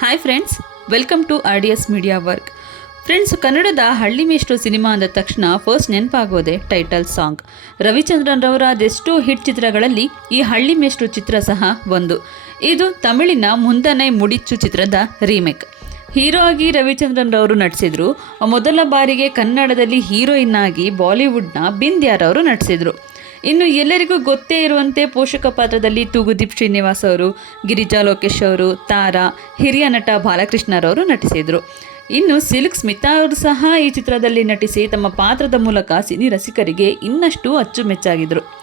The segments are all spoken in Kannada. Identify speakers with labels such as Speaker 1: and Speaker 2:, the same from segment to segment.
Speaker 1: Hi friends welcome to R D S media work friends ಕನ್ನಡದ ಹಳ್ಳಿ ಮೇಷ್ಟ್ರು ಸಿನಿಮಾ ಅಂದ ತಕ್ಷಣ ಫಸ್ಟ್ ನೆನಪಾಗೋದೆ ಟೈಟಲ್ ಸಾಂಗ್ ರವಿಚಂದ್ರನ್ ರವರ ಅದೆಷ್ಟೋ ಹಿಟ್ ಚಿತ್ರಗಳಲ್ಲಿ ಈ ಹಳ್ಳಿ ಮೇಷ್ಟ್ರು ಚಿತ್ರ ಸಹ ಒಂದು. ಇದು ತಮಿಳಿನ ಮುಂದನೆ ಮುಡಿಚ್ಚು ಚಿತ್ರದ ರೀಮೇಕ್ ಹೀರೋ ಆಗಿ ರವಿಚಂದ್ರನ್ ರವರು ನಟಿಸಿದ್ರು ಮೊದಲ ಬಾರಿಗೆ ಕನ್ನಡದಲ್ಲಿ ಹೀರೋಯಿನ್ ಆಗಿ ಬಾಲಿವುಡ್ನ ಬಿಂದ್ಯಾರವರು ನಟಿಸಿದ್ರು ಇನ್ನು ಎಲ್ಲರಿಗೂ ಗೊತ್ತೇ ಇರುವಂತೆ ಪೋಷಕ ಪಾತ್ರದಲ್ಲಿ ತೂಗುದೀಪ್ ಶ್ರೀನಿವಾಸ್ ಅವರು, ಗಿರಿಜಾ ಲೋಕೇಶ್ ಅವರು, ತಾರಾ, ಹಿರಿಯ ನಟ ಬಾಲಕೃಷ್ಣರವರು ನಟಿಸಿದರು. ಇನ್ನು ಸಿಲ್ಕ್ ಸ್ಮಿತಾ ಅವರು ಸಹ ಈ ಚಿತ್ರದಲ್ಲಿ ನಟಿಸಿ ತಮ್ಮ ಪಾತ್ರದ ಮೂಲಕ ಸಿನಿ ರಸಿಕರಿಗೆ ಇನ್ನಷ್ಟು ಅಚ್ಚುಮೆಚ್ಚಾಗಿದ್ದರು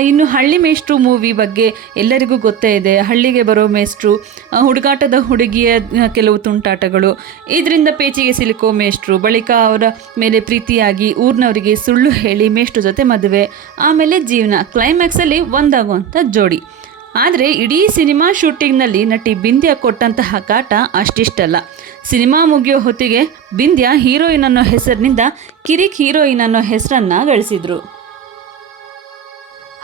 Speaker 1: ಇನ್ನು ಹಳ್ಳಿ ಮೇಷ್ಟ್ರು ಮೂವಿ ಬಗ್ಗೆ ಎಲ್ಲರಿಗೂ ಗೊತ್ತೇ ಇದೆ. ಹಳ್ಳಿಗೆ ಬರೋ ಮೇಷ್ಟ್ರು ಹುಡುಗಾಟದ ಹುಡುಗಿಯ ಕೆಲವು ತುಂಟಾಟಗಳು. ಇದರಿಂದ ಪೇಚಿಗೆ ಸಿಲುಕೋ ಮೇಷ್ಟ್ರು. ಬಳಿಕ ಅವರ ಮೇಲೆ ಪ್ರೀತಿಯಾಗಿ ಊರಿನವರಿಗೆ ಸುಳ್ಳು ಹೇಳಿ ಮೇಷ್ಟ್ರು ಜೊತೆ ಮದುವೆ. ಆಮೇಲೆ ಜೀವನ. ಕ್ಲೈಮ್ಯಾಕ್ಸಲ್ಲಿ ಒಂದಾಗುವಂಥ ಜೋಡಿ. ಆದರೆ ಇಡೀ ಸಿನಿಮಾ ಶೂಟಿಂಗ್ನಲ್ಲಿ ನಟಿ ಬಿಂದ್ಯ ಕೊಟ್ಟಂತಹ ಕಾಟ ಅಷ್ಟಿಷ್ಟಲ್ಲ. ಸಿನಿಮಾ ಮುಗಿಯೋ ಹೊತ್ತಿಗೆ ಬಿಂದ್ಯ ಹೀರೋಯಿನ್ ಅನ್ನೋ ಹೆಸರಿನಿಂದ ಕಿರಿಕ್ ಹೀರೋಯಿನ್ ಅನ್ನೋ ಹೆಸರನ್ನ ಗಳಿಸಿದ್ರು.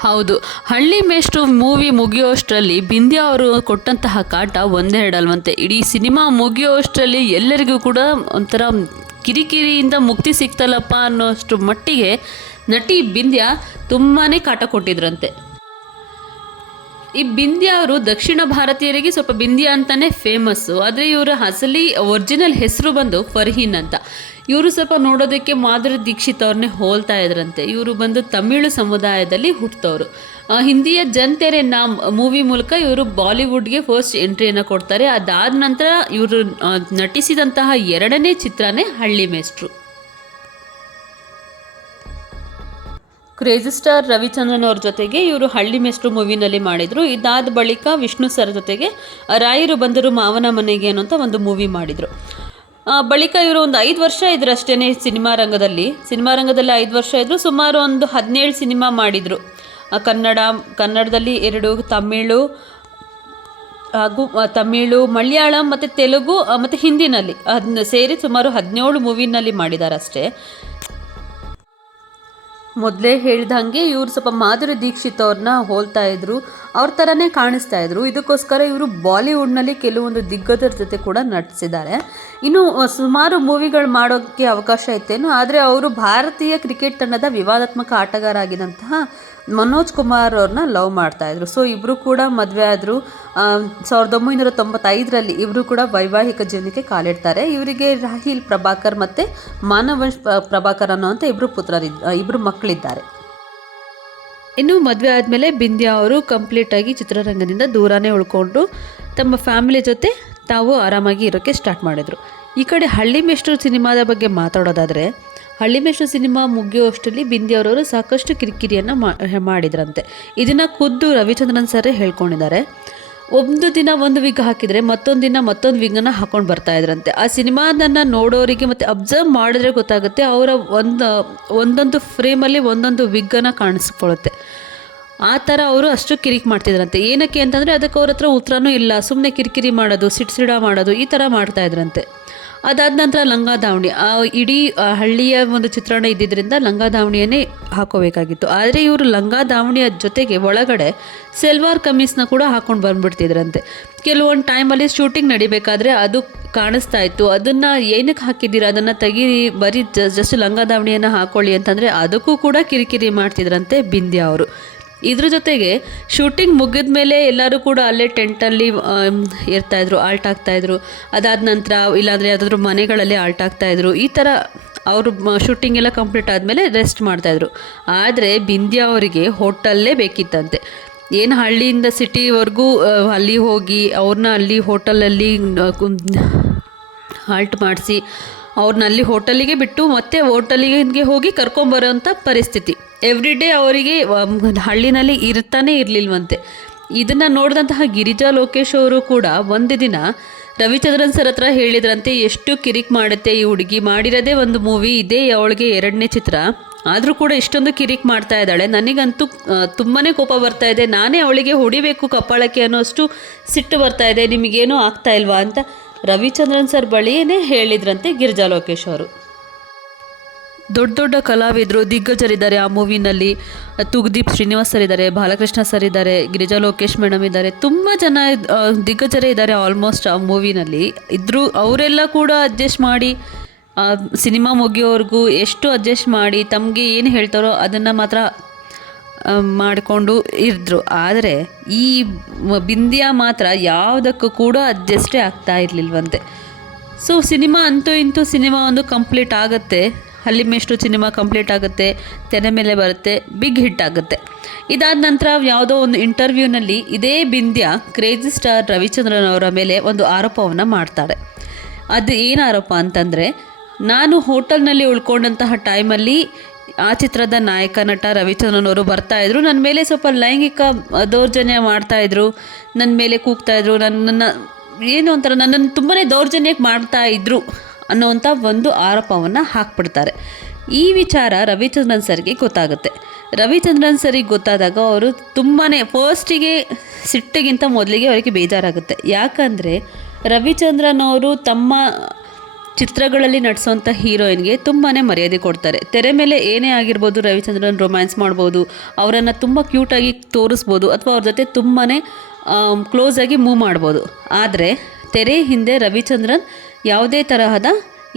Speaker 1: ಹೌದು. ಹಳ್ಳಿ ಮೇಷ್ಟ್ರು ಮೂವಿ ಮುಗಿಯುವಷ್ಟರಲ್ಲಿ ಬಿಂದ್ಯಾ ಅವರು ಕೊಟ್ಟಂತಹ ಕಾಟ ಒಂದೆರಡಲ್ವಂತೆ ಇಡೀ ಸಿನಿಮಾ ಮುಗಿಯುವಷ್ಟರಲ್ಲಿ ಎಲ್ಲರಿಗೂ ಕೂಡ ಒಂಥರ ಕಿರಿಕಿರಿಯಿಂದ ಮುಕ್ತಿ ಸಿಗ್ತಲ್ಲಪ್ಪ ಅನ್ನೋಷ್ಟು ಮಟ್ಟಿಗೆ ನಟಿ ಬಿಂದ್ಯಾ ತುಂಬಾ ಕಾಟ ಕೊಟ್ಟಿದ್ರಂತೆ. ಈ ಬಿಂದ್ಯಾ ಅವರು ದಕ್ಷಿಣ ಭಾರತೀಯರಿಗೆ ಸ್ವಲ್ಪ ಬಿಂದ್ಯಾ ಅಂತಾನೆ ಫೇಮಸ್ಸು ಆದರೆ ಇವರ ಅಸಲಿ ಒರಿಜಿನಲ್ ಹೆಸರು ಬಂದು ಫರ್ಹೀನ್ ಅಂತ. ಇವರು ಸ್ವಲ್ಪ ನೋಡೋದಕ್ಕೆ ಮಾಧುರಿ ದೀಕ್ಷಿತ್ ಅವ್ರನ್ನೇ ಹೋಲ್ತಾ ಇದ್ರಂತೆ. ಇವರು ಬಂದು ತಮಿಳು ಸಮುದಾಯದಲ್ಲಿ ಹುಟ್ಟೋರು ಹಿಂದಿಯ ಜನತೆರೆ ನಾಮ್ ಮೂವಿ ಮೂಲಕ ಇವರು ಬಾಲಿವುಡ್ಗೆ ಫಸ್ಟ್ ಎಂಟ್ರಿಯನ್ನು ಕೊಡ್ತಾರೆ. ಅದಾದ ನಂತರ ಇವರು ನಟಿಸಿದಂತಹ ಎರಡನೇ ಚಿತ್ರನೇ ಹಳ್ಳಿ ಮೇಷ್ಟ್ರು. ಕ್ರೇಜಿ ಸ್ಟಾರ್ ರವಿಚಂದ್ರನ್ ಅವ್ರ ಜೊತೆಗೆ ಇವರು ಹಳ್ಳಿ ಮೇಷ್ಟ್ರು ಮೂವಿನಲ್ಲಿ ಮಾಡಿದರು. ಇದಾದ ಬಳಿಕ ವಿಷ್ಣು ಸರ್ ಜೊತೆಗೆ ರಾಯರು ಬಂದರು ಮಾವನ ಮನೆಗೆ ಅನ್ನೋಂಥ ಒಂದು ಮೂವಿ ಮಾಡಿದರು. ಬಳಿಕ ಇವರು ಒಂದು ಐದು ವರ್ಷ ಇದ್ರು ಅಷ್ಟೇ ಸಿನಿಮಾ ರಂಗದಲ್ಲಿ. ಸಿನಿಮಾ ರಂಗದಲ್ಲಿ ಐದು ವರ್ಷ ಇದ್ದರು ಸುಮಾರು ಒಂದು ಹದಿನೇಳು ಸಿನಿಮಾ ಮಾಡಿದರು. ಕನ್ನಡ, ಕನ್ನಡದಲ್ಲಿ ಎರಡು, ತಮಿಳು, ಹಾಗೂ ತಮಿಳು, ಮಲಯಾಳಂ ಮತ್ತು ತೆಲುಗು ಮತ್ತು ಹಿಂದಿನಲ್ಲಿ. ಅದನ್ನ ಸೇರಿ ಸುಮಾರು ಹದಿನೇಳು ಮೂವಿನಲ್ಲಿ ಮಾಡಿದ್ದಾರೆ ಅಷ್ಟೇ ಮೊದಲೇ ಹೇಳ್ದಂಗೆ ಇವರು ಸ್ವಲ್ಪ ಮಾಧುರಿ ದೀಕ್ಷಿತ್ ಅವ್ರನ್ನ ಹೋಲ್ತಾ ಇದ್ರು. ಅವ್ರ ಥರನೇ ಕಾಣಿಸ್ತಾ ಇದ್ರು. ಇದಕ್ಕೋಸ್ಕರ ಇವರು ಬಾಲಿವುಡ್ನಲ್ಲಿ ಕೆಲವೊಂದು ದಿಗ್ಗಜರ ಜೊತೆ ಕೂಡ ನಟಿಸಿದ್ದಾರೆ. ಇನ್ನು ಸುಮಾರು ಮೂವಿಗಳು ಮಾಡೋಕ್ಕೆ ಅವಕಾಶ ಇತ್ತೇನು, ಆದರೆ ಅವರು ಭಾರತೀಯ ಕ್ರಿಕೆಟ್ ತಂಡದ ವಿವಾದಾತ್ಮಕ ಆಟಗಾರ ಆಗಿದ್ದಂತಹ ಮನೋಜ್ ಕುಮಾರ್ ಅವ್ರನ್ನ ಲವ್ ಮಾಡ್ತಾಯಿದ್ರು ಸೊ ಇಬ್ಬರು ಕೂಡ ಮದುವೆ ಆದರು. ಸಾವಿರದ ಒಂಬೈನೂರ ತೊಂಬತ್ತೈದರಲ್ಲಿ ಇವರು ಕೂಡ ವೈವಾಹಿಕ ಜೀವನಕ್ಕೆ ಕಾಲಿಡ್ತಾರೆ. ಇವರಿಗೆ ರಾಹಿಲ್ ಪ್ರಭಾಕರ್ ಮತ್ತು ಮಾನವಂಶ್ ಪ್ರ- ಪ್ರಭಾಕರ್ ಅನ್ನೋಂಥ ಇಬ್ಬರು ಪುತ್ರರಿದ್ದ ಇಬ್ಬರು ಮಕ್ಕಳಿದ್ದಾರೆ. ಇನ್ನು ಮದುವೆ ಆದಮೇಲೆ ಬಿಂದ್ಯಾ ಅವರು ಕಂಪ್ಲೀಟಾಗಿ ಚಿತ್ರರಂಗದಿಂದ ದೂರನೇ ಉಳ್ಕೊಂಡು ತಮ್ಮ ಫ್ಯಾಮಿಲಿ ಜೊತೆ ತಾವು ಆರಾಮಾಗಿ ಇರೋಕ್ಕೆ ಸ್ಟಾರ್ಟ್ ಮಾಡಿದರು. ಈ ಕಡೆ ಹಳ್ಳಿ ಮೇಷ್ಟ್ರು ಸಿನಿಮಾದ ಬಗ್ಗೆ ಮಾತಾಡೋದಾದರೆ ಹಳ್ಳಿ ಮೇಷ್ಟ್ರು ಸಿನಿಮಾ ಮುಗಿಯುವಷ್ಟರಲ್ಲಿ ಬಿಂದ್ಯಾ ಅವರವರು ಸಾಕಷ್ಟು ಕಿರಿಕಿರಿಯನ್ನು ಮಾಡಿದ್ರಂತೆ. ಇದನ್ನು ಖುದ್ದು ರವಿಚಂದ್ರನ್ ಸರೇ ಹೇಳ್ಕೊಂಡಿದ್ದಾರೆ. ಒಂದು ದಿನ ಒಂದು ವಿಗ್ ಹಾಕಿದರೆ ಮತ್ತೊಂದು ದಿನ ಮತ್ತೊಂದು ವಿಗ್ನ ಹಾಕೊಂಡು ಬರ್ತಾ ಇದ್ರಂತೆ. ಆ ಸಿನಿಮಾದನ್ನು ನೋಡೋರಿಗೆ ಮತ್ತು ಅಬ್ಸರ್ವ್ ಮಾಡಿದ್ರೆ ಗೊತ್ತಾಗುತ್ತೆ ಅವರ ಒಂದು, ಒಂದೊಂದು ಫ್ರೇಮಲ್ಲಿ ಒಂದೊಂದು ವಿಗ್ಗನ್ನು ಕಾಣಿಸ್ಕೊಳ್ಳುತ್ತೆ. ಆ ಥರ ಅವರು ಅಷ್ಟು ಕಿರಿಕ್ ಮಾಡ್ತಿದ್ರಂತೆ. ಏನಕ್ಕೆ ಅಂತಂದರೆ ಅದಕ್ಕೆ ಅವ್ರ ಹತ್ರ ಉತ್ತರನೂ ಇಲ್ಲ. ಸುಮ್ಮನೆ ಕಿರಿಕಿರಿ ಮಾಡೋದು ಸಿಡ್ಸಿಡ ಮಾಡೋದು ಈ ಥರ ಮಾಡ್ತಾ ಇದ್ರಂತೆ. ಅದಾದ ನಂತರ ಲಂಗ ದಾವಣಿ, ಆ ಇಡೀ ಹಳ್ಳಿಯ ಒಂದು ಚಿತ್ರಣ ಇದ್ದಿದ್ದರಿಂದ ಲಂಗ ದಾವಣಿಯನ್ನೇ ಹಾಕೋಬೇಕಾಗಿತ್ತು. ಆದರೆ ಇವರು ಲಂಗ ದಾವಣಿಯ ಜೊತೆಗೆ ಒಳಗಡೆ ಸೆಲ್ವಾರ್ ಕಮೀಸ್ನ ಕೂಡ ಹಾಕೊಂಡು ಬಂದ್ಬಿಡ್ತಿದ್ರಂತೆ. ಕೆಲವೊಂದು ಟೈಮಲ್ಲಿ ಶೂಟಿಂಗ್ ನಡಿಬೇಕಾದ್ರೆ ಅದು ಕಾಣಿಸ್ತಾ ಇತ್ತು. ಅದನ್ನು ಏನಕ್ಕೆ ಹಾಕಿದ್ದೀರಾ? ಅದನ್ನು ತೆಗೀರಿ ಬರೀ ಜಸ್ಟ್ ಲಂಗ ದಾವಣಿಯನ್ನು ಹಾಕೊಳ್ಳಿ ಅಂತಂದರೆ ಅದಕ್ಕೂ ಕೂಡ ಕಿರಿಕಿರಿ ಮಾಡ್ತಿದ್ರಂತೆ ಬಿಂದ್ಯಾ ಅವರು. ಇದ್ರ ಜೊತೆಗೆ ಶೂಟಿಂಗ್ ಮುಗಿದ ಮೇಲೆ ಎಲ್ಲರೂ ಕೂಡ ಅಲ್ಲೇ ಟೆಂಟಲ್ಲಿ ಇರ್ತಾಯಿದ್ರು ಆಲ್ಟ್ ಆಗ್ತಾಯಿದ್ರು ಅದಾದ ನಂತರ ಇಲ್ಲಾಂದರೆ ಯಾವುದಾದ್ರೂ ಮನೆಗಳಲ್ಲಿ ಆಲ್ಟ್ ಆಗ್ತಾಯಿದ್ರು ಈ ಥರ ಅವರು ಶೂಟಿಂಗ್ ಎಲ್ಲ ಕಂಪ್ಲೀಟ್ ಆದಮೇಲೆ ರೆಸ್ಟ್ ಮಾಡ್ತಾಯಿದ್ರು ಆದರೆ ಬಿಂದ್ಯಾ ಅವರಿಗೆ ಹೋಟೆಲ್ಲೇ ಬೇಕಿತ್ತಂತೆ. ಏನು ಹಳ್ಳಿಯಿಂದ ಸಿಟಿವರೆಗೂ ಅಲ್ಲಿ ಹೋಗಿ ಅವ್ರನ್ನ ಅಲ್ಲಿ ಹೋಟೆಲಲ್ಲಿ ಹಾಲ್ಟ್ ಮಾಡಿಸಿ ಅವ್ರನ್ನ ಅಲ್ಲಿ ಹೋಟೆಲಿಗೆ ಬಿಟ್ಟು ಮತ್ತೆ ಹೋಟೆಲಿಗೆ ಹೋಗಿ ಕರ್ಕೊಂಬರೋಂಥ ಪರಿಸ್ಥಿತಿ. ಎವ್ರಿ ಡೇ ಅವರಿಗೆ ಹಳ್ಳಿನಲ್ಲಿ ಇರ್ತಾನೆ ಇರಲಿಲ್ವಂತೆ. ಇದನ್ನು ನೋಡಿದಂತಹ ಗಿರಿಜಾ ಲೋಕೇಶ್ ಅವರು ಕೂಡ ಒಂದು ದಿನ ರವಿಚಂದ್ರನ್ ಸರ್ ಹತ್ರ ಹೇಳಿದ್ರಂತೆ, ಎಷ್ಟು ಕಿರಿಕ್ ಮಾಡುತ್ತೆ ಈ ಹುಡುಗಿ, ಮಾಡಿರೋದೇ ಒಂದು ಮೂವಿ, ಇದೇ ಅವಳಿಗೆ ಎರಡನೇ ಚಿತ್ರ. ಆದರೂ ಕೂಡ ಇಷ್ಟೊಂದು ಕಿರಿಕ್ ಮಾಡ್ತಾ ಇದ್ದಾಳೆ. ನನಗಂತೂ ತುಂಬಾ ಕೋಪ ಬರ್ತಾ ಇದೆ. ನಾನೇ ಅವಳಿಗೆ ಹೊಡಿಬೇಕು ಕಪಾಳಕ್ಕೆ ಅನ್ನೋಷ್ಟು ಸಿಟ್ಟು ಬರ್ತಾ ಇದೆ. ನಿಮಗೇನೂ ಆಗ್ತಾ ಇಲ್ವಾ? ಅಂತ ರವಿಚಂದ್ರನ್ ಸರ್ ಬಳಿಯೇ ಹೇಳಿದ್ರಂತೆ ಗಿರಿಜಾ ಲೋಕೇಶ್ ಅವರು. ದೊಡ್ಡ ದೊಡ್ಡ ಕಲಾವಿದರು ದಿಗ್ಗಜರಿದ್ದಾರೆ ಆ ಮೂವಿನಲ್ಲಿ. ತುಗ್ದೀಪ್ ಶ್ರೀನಿವಾಸ್ ಸರ್ ಇದ್ದಾರೆ, ಬಾಲಕೃಷ್ಣ ಸರ್ ಇದ್ದಾರೆ, ಗಿರಿಜಾ ಲೋಕೇಶ್ ಮೇಡಮ್ ಇದ್ದಾರೆ. ತುಂಬ ಜನ ದಿಗ್ಗಜರೇ ಇದ್ದಾರೆ ಆಲ್ಮೋಸ್ಟ್ ಆ ಮೂವಿನಲ್ಲಿ. ಇದ್ರೂ ಅವರೆಲ್ಲ ಕೂಡ ಅಡ್ಜಸ್ಟ್ ಮಾಡಿ ಸಿನಿಮಾ ಮುಗಿಯೋವರೆಗೂ ಎಷ್ಟು ಅಡ್ಜಸ್ಟ್ ಮಾಡಿ ತಮಗೆ ಏನು ಹೇಳ್ತಾರೋ ಅದನ್ನು ಮಾತ್ರ ಮಾಡಿಕೊಂಡು ಇದ್ರು. ಆದರೆ ಈ ಬಿಂದ್ಯಾ ಮಾತ್ರ ಯಾವುದಕ್ಕೂ ಕೂಡ ಅಡ್ಜಸ್ಟೇ ಆಗ್ತಾ ಇರಲಿಲ್ವಂತೆ. ಸೊ ಸಿನಿಮಾ ಅಂತೂ ಇಂತೂ ಸಿನಿಮಾ ಒಂದು ಕಂಪ್ಲೀಟ್ ಆಗುತ್ತೆ. ಹಲ್ಲಿ ಮೇಷ್ಟು ಸಿನಿಮಾ ಕಂಪ್ಲೀಟ್ ಆಗುತ್ತೆ ತೆನೆ ಮೇಲೆ ಬರುತ್ತೆ ಬಿಗ್ ಹಿಟ್ ಆಗುತ್ತೆ. ಇದಾದ ನಂತರ ಯಾವುದೋ ಒಂದು ಇಂಟರ್ವ್ಯೂನಲ್ಲಿ ಇದೇ ಬಿಂದ್ಯ ಕ್ರೇಜಿ ಸ್ಟಾರ್ ರವಿಚಂದ್ರನ್ ಅವರ ಮೇಲೆ ಒಂದು ಆರೋಪವನ್ನು ಮಾಡ್ತಾರೆ. ಅದು ಏನು ಆರೋಪ ಅಂತಂದರೆ, ನಾನು ಹೋಟೆಲ್ನಲ್ಲಿ ಉಳ್ಕೊಂಡಂತಹ ಟೈಮಲ್ಲಿ ಆ ಚಿತ್ರದ ನಾಯಕ ನಟ ರವಿಚಂದ್ರನ್ ಅವರು ಬರ್ತಾ ಇದ್ರು. ನನ್ನ ಮೇಲೆ ಸ್ವಲ್ಪ ಲೈಂಗಿಕ ದೌರ್ಜನ್ಯ ಮಾಡ್ತಾಯಿದ್ರು ನನ್ನ ಮೇಲೆ ಕೂಗ್ತಾ ಇದ್ರು. ನನ್ನನ್ನು ಏನು ಒಂಥರ ನನ್ನನ್ನು ತುಂಬಾ ದೌರ್ಜನ್ಯಕ್ಕೆ ಮಾಡ್ತಾ ಇದ್ರು. ಅನ್ನೋವಂಥ ಒಂದು ಆರೋಪವನ್ನು ಹಾಕ್ಬಿಡ್ತಾರೆ. ಈ ವಿಚಾರ ರವಿಚಂದ್ರನ್ ಸರ್ಗೆ ಗೊತ್ತಾಗುತ್ತೆ. ರವಿಚಂದ್ರನ್ ಸರಿಗೆ ಗೊತ್ತಾದಾಗ ಅವರು ತುಂಬಾ ಫಸ್ಟಿಗೆ ಸಿಟ್ಟಿಗಿಂತ ಮೊದಲಿಗೆ ಅವರಿಗೆ ಬೇಜಾರಾಗುತ್ತೆ. ಯಾಕಂದರೆ ರವಿಚಂದ್ರನ್ ಅವರು ತಮ್ಮ ಚಿತ್ರಗಳಲ್ಲಿ ನಟಿಸೋಂಥ ಹೀರೋಯಿನ್ಗೆ ತುಂಬಾ ಮರ್ಯಾದೆ ಕೊಡ್ತಾರೆ. ತೆರೆ ಮೇಲೆ ಏನೇ ಆಗಿರ್ಬೋದು ರವಿಚಂದ್ರನ್ ರೊಮ್ಯಾನ್ಸ್ ಮಾಡ್ಬೋದು, ಅವರನ್ನು ತುಂಬ ಕ್ಯೂಟಾಗಿ ತೋರಿಸ್ಬೋದು ಅಥವಾ ಅವ್ರ ಜೊತೆ ತುಂಬಾ ಕ್ಲೋಸಾಗಿ ಮೂವ್ ಮಾಡ್ಬೋದು. ಆದರೆ ತೆರೆ ಹಿಂದೆ ರವಿಚಂದ್ರನ್ ಯಾವುದೇ ತರಹದ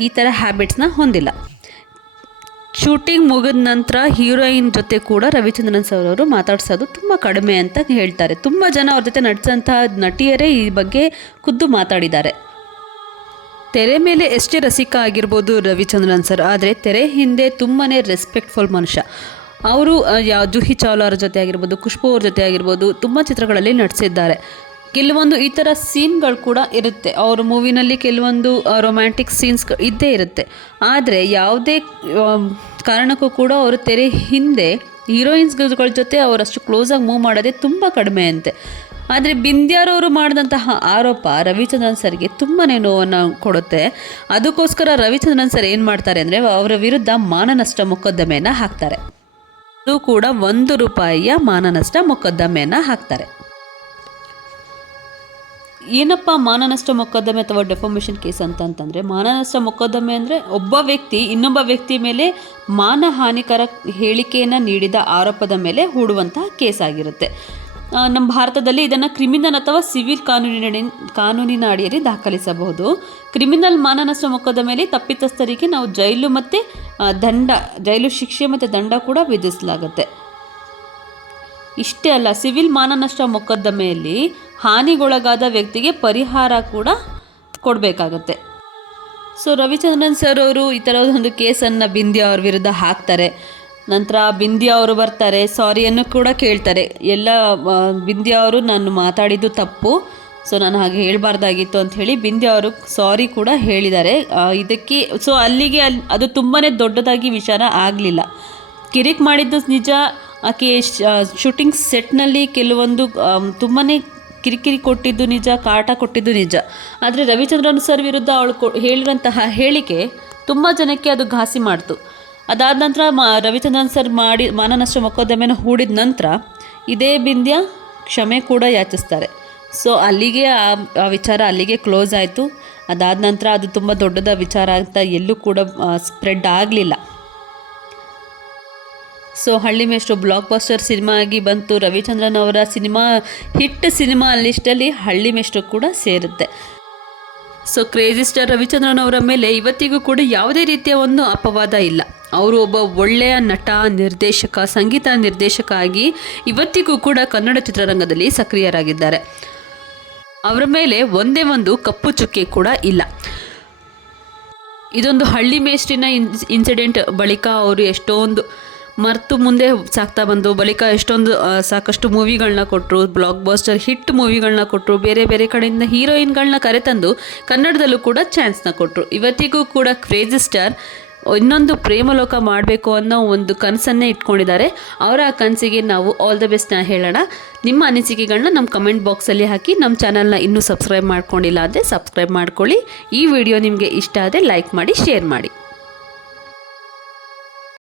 Speaker 1: ಈ ಥರ ಹ್ಯಾಬಿಟ್ಸ್ನ ಹೊಂದಿಲ್ಲ. ಶೂಟಿಂಗ್ ಮುಗಿದ ನಂತರ ಹೀರೋಯಿನ್ ಜೊತೆ ಕೂಡ ರವಿಚಂದ್ರನ್ ಸರ್ ಅವರು ಮಾತಾಡ್ಸೋದು ತುಂಬ ಕಡಿಮೆ ಅಂತ ಹೇಳ್ತಾರೆ. ತುಂಬ ಜನ ಅವ್ರ ಜೊತೆ ನಟಿಸಂತಹ ನಟಿಯರೇ ಈ ಬಗ್ಗೆ ಖುದ್ದು ಮಾತಾಡಿದ್ದಾರೆ. ತೆರೆ ಮೇಲೆ ಎಷ್ಟೇ ರಸಿಕ ಆಗಿರ್ಬೋದು ರವಿಚಂದ್ರನ್ ಸರ್, ಆದರೆ ತೆರೆ ಹಿಂದೆ ತುಂಬಾ ರೆಸ್ಪೆಕ್ಟ್ಫುಲ್ ಮನುಷ್ಯ. ಅವರು ಯಾವ ಜೂಹಿ ಚಾವ್ಲಾ ಜೊತೆ ಆಗಿರ್ಬೋದು, ಖುಷ್ಬು ಅವ್ರ ಜೊತೆ ಆಗಿರ್ಬೋದು, ತುಂಬ ಚಿತ್ರಗಳಲ್ಲಿ ನಟಿಸಿದ್ದಾರೆ ಕೆಲವೊಂದು ಈ ಥರ ಸೀನ್ಗಳು ಕೂಡ ಇರುತ್ತೆ. ಅವ್ರ ಮೂವಿನಲ್ಲಿ ಕೆಲವೊಂದು ರೊಮ್ಯಾಂಟಿಕ್ ಸೀನ್ಸ್ ಇದ್ದೇ ಇರುತ್ತೆ. ಆದರೆ ಯಾವುದೇ ಕಾರಣಕ್ಕೂ ಕೂಡ ಅವರು ತೆರೆ ಹಿಂದೆ ಹೀರೋಯಿನ್ಸ್ಗಳ ಜೊತೆ ಅವರಷ್ಟು ಕ್ಲೋಸಾಗಿ ಮೂವ್ ಮಾಡೋದೇ ತುಂಬ ಕಡಿಮೆ ಅಂತೆ. ಆದರೆ ಬಿಂದ್ಯಾರವರು ಮಾಡಿದಂತಹ ಆರೋಪ ರವಿಚಂದ್ರನ್ ಸರ್ಗೆ ತುಂಬಾ ನೋವನ್ನು ಕೊಡುತ್ತೆ. ಅದಕ್ಕೋಸ್ಕರ ರವಿಚಂದ್ರನ್ ಸರ್ ಏನು ಮಾಡ್ತಾರೆ ಅಂದರೆ ಅವರ ವಿರುದ್ಧ ಮಾನನಷ್ಟ ಮೊಕದ್ದಮೆಯನ್ನು ಹಾಕ್ತಾರೆ. ಅದು ಕೂಡ ಒಂದು ರೂಪಾಯಿಯ ಮಾನನಷ್ಟ ಮೊಕದ್ದಮೆಯನ್ನು ಹಾಕ್ತಾರೆ. ಏನಪ್ಪ ಮಾನನಷ್ಟ ಮೊಕದ್ದಮೆ ಅಥವಾ ಡೆಫಾಮೇಷನ್ ಕೇಸ್ ಅಂತ ಅಂತಂದರೆ ಮಾನನಷ್ಟ ಮೊಕದ್ದಮೆ ಅಂದರೆ ಒಬ್ಬ ವ್ಯಕ್ತಿ ಇನ್ನೊಬ್ಬ ವ್ಯಕ್ತಿ ಮೇಲೆ ಮಾನಹಾನಿಕರ ಹೇಳಿಕೆಯನ್ನು ನೀಡಿದ ಆರೋಪದ ಮೇಲೆ ಹೂಡುವಂತಹ ಕೇಸ್ ಆಗಿರುತ್ತೆ. ನಮ್ಮ ಭಾರತದಲ್ಲಿ ಇದನ್ನು ಕ್ರಿಮಿನಲ್ ಅಥವಾ ಸಿವಿಲ್ ಕಾನೂನಿನ ಕಾನೂನಿನ ಅಡಿಯಲ್ಲಿ ದಾಖಲಿಸಬಹುದು. ಕ್ರಿಮಿನಲ್ ಮಾನನಷ್ಟ ಮೊಕದ್ದಮೆಯಲ್ಲಿ ತಪ್ಪಿತಸ್ಥರಿಗೆ ನಾವು ಜೈಲು ಮತ್ತು ದಂಡ, ಜೈಲು ಶಿಕ್ಷೆ ಮತ್ತು ದಂಡ ಕೂಡ ವಿಧಿಸಲಾಗುತ್ತೆ. ಇಷ್ಟೇ ಅಲ್ಲ, ಸಿವಿಲ್ ಮಾನನಷ್ಟ ಮೊಕದ್ದಮೆಯಲ್ಲಿ ಹಾನಿಗೊಳಗಾದ ವ್ಯಕ್ತಿಗೆ ಪರಿಹಾರ ಕೂಡ ಕೊಡಬೇಕಾಗತ್ತೆ. ಸೊ ರವಿಚಂದ್ರನ್ ಸರ್ ಅವರು ಈ ಥರ ಒಂದು ಕೇಸನ್ನು ಬಿಂದ್ಯಾ ಅವ್ರ ವಿರುದ್ಧ ಹಾಕ್ತಾರೆ. ನಂತರ ಬಿಂದ್ಯಾ ಅವರು ಬರ್ತಾರೆ ಸಾರಿಯನ್ನು ಕೂಡ ಕೇಳ್ತಾರೆ. ಎಲ್ಲ ಬಿಂದ್ಯಾ ಅವರು ನಾನು ಮಾತಾಡಿದ್ದು ತಪ್ಪು ಸೊ ನಾನು ಹಾಗೆ ಹೇಳಬಾರ್ದಾಗಿತ್ತು ಅಂತ ಹೇಳಿ ಬಿಂದ್ಯಾ ಅವರು ಸಾರಿ ಕೂಡ ಹೇಳಿದ್ದಾರೆ. ಇದಕ್ಕೆ ಸೊ ಅಲ್ಲಿಗೆ ಅಲ್ಲಿ ಅದು ತುಂಬಾ ದೊಡ್ಡದಾಗಿ ವಿಚಾರ ಆಗಲಿಲ್ಲ. ಕಿರಿಕ್ ಮಾಡಿದ್ದು ನಿಜ, ಆಕೆ ಶೂಟಿಂಗ್ ಸೆಟ್ನಲ್ಲಿ ಕೆಲವೊಂದು ತುಂಬಾ ಕಿರಿಕಿರಿ ಕೊಟ್ಟಿದ್ದು ನಿಜ, ಕಾಟ ಕೊಟ್ಟಿದ್ದು ನಿಜ. ಆದರೆ ರವಿಚಂದ್ರನ್ ಸರ್ ವಿರುದ್ಧ ಅವಳು ಕೊ ಹೇಳಿರುವಂತಹ ಹೇಳಿಕೆ ತುಂಬ ಜನಕ್ಕೆ ಅದು ಘಾಸಿ ಮಾಡ್ತು. ಅದಾದ ನಂತರ ಮ ರವಿಚಂದ್ರನ್ ಸರ್ ಮಾಡಿ ಮಾನನಷ್ಟ ಮೊಕದ್ದಮೆನ ಹೂಡಿದ ನಂತರ ಇದೇ ಬಿಂದ್ಯ ಕ್ಷಮೆ ಕೂಡ ಯಾಚಿಸ್ತಾರೆ. ಸೊ ಅಲ್ಲಿಗೆ ಆ ಆ ವಿಚಾರ ಅಲ್ಲಿಗೆ ಕ್ಲೋಸ್ ಆಯಿತು. ಅದಾದ ನಂತರ ಅದು ತುಂಬ ದೊಡ್ಡದ ವಿಚಾರ ಅಂತ ಎಲ್ಲೂ ಕೂಡ ಸ್ಪ್ರೆಡ್ ಆಗಲಿಲ್ಲ. ಸೊ ಹಳ್ಳಿ ಮೇಷ್ಟ್ರು ಬ್ಲಾಕ್ ಬಸ್ಟರ್ ಸಿನಿಮಾ ಆಗಿ ಬಂತು. ರವಿಚಂದ್ರನ್ ಅವರ ಸಿನಿಮಾ, ಹಿಟ್ ಸಿನಿಮಾ ಲಿಸ್ಟಲ್ಲಿ ಹಳ್ಳಿ ಮೇಷ್ಟ್ರು ಕೂಡ ಸೇರುತ್ತೆ. ಸೊ ಕ್ರೇಜಿ ಸ್ಟಾರ್ ರವಿಚಂದ್ರನ್ ಅವರ ಮೇಲೆ ಇವತ್ತಿಗೂ ಕೂಡ ಯಾವುದೇ ರೀತಿಯ ಒಂದು ಅಪವಾದ ಇಲ್ಲ. ಅವರು ಒಬ್ಬ ಒಳ್ಳೆಯ ನಟ, ನಿರ್ದೇಶಕ, ಸಂಗೀತ ನಿರ್ದೇಶಕ ಆಗಿ ಇವತ್ತಿಗೂ ಕೂಡ ಕನ್ನಡ ಚಿತ್ರರಂಗದಲ್ಲಿ ಸಕ್ರಿಯರಾಗಿದ್ದಾರೆ. ಅವರ ಮೇಲೆ ಒಂದೇ ಒಂದು ಕಪ್ಪು ಚುಕ್ಕೆ ಕೂಡ ಇಲ್ಲ. ಇದೊಂದು ಹಳ್ಳಿ ಮೇಸ್ಟಿನ ಇನ್ಸ್ ಇನ್ಸಿಡೆಂಟ್ ಬಳಿಕ ಅವರು ಎಷ್ಟೊಂದು ಮರೆತು ಮುಂದೆ ಸಾಕ್ತಾ ಬಂದು, ಬಳಿಕ ಎಷ್ಟೊಂದು ಸಾಕಷ್ಟು ಮೂವಿಗಳನ್ನ ಕೊಟ್ಟರು ಬ್ಲಾಕ್ ಬಾಸ್ಟರ್ ಹಿಟ್ ಮೂವಿಗಳನ್ನ ಕೊಟ್ಟರು ಬೇರೆ ಬೇರೆ ಕಡೆಯಿಂದ ಹೀರೋಯಿನ್ಗಳನ್ನ ಕರೆತಂದು ಕನ್ನಡದಲ್ಲೂ ಕೂಡ ಚಾನ್ಸ್ನ ಕೊಟ್ಟರು ಇವತ್ತಿಗೂ ಕೂಡ ಕ್ರೇಜಿ ಸ್ಟಾರ್ ಇನ್ನೊಂದು ಪ್ರೇಮಲೋಕ ಮಾಡಬೇಕು ಅನ್ನೋ ಒಂದು ಕನಸನ್ನೇ ಇಟ್ಕೊಂಡಿದ್ದಾರೆ. ಅವರ ಆ ಕನಸಿಗೆ ನಾವು ಆಲ್ ದ ಬೆಸ್ಟ್ನ ಹೇಳೋಣ. ನಿಮ್ಮ ಅನಿಸಿಕೆಗಳನ್ನ ನಮ್ಮ ಕಮೆಂಟ್ ಬಾಕ್ಸಲ್ಲಿ ಹಾಕಿ. ನಮ್ಮ ಚಾನಲ್ನ ಇನ್ನೂ ಸಬ್ಸ್ಕ್ರೈಬ್ ಮಾಡ್ಕೊಂಡಿಲ್ಲ ಅಂದರೆ ಸಬ್ಸ್ಕ್ರೈಬ್ ಮಾಡ್ಕೊಳ್ಳಿ. ಈ ವಿಡಿಯೋ ನಿಮಗೆ ಇಷ್ಟ ಆದರೆ ಲೈಕ್ ಮಾಡಿ ಶೇರ್ ಮಾಡಿ.